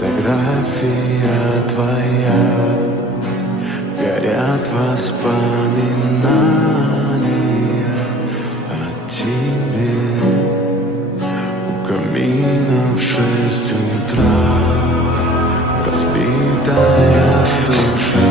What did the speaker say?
фотография твоя, горят воспоминания о тебе. У камина в 6 утра разбитая душа.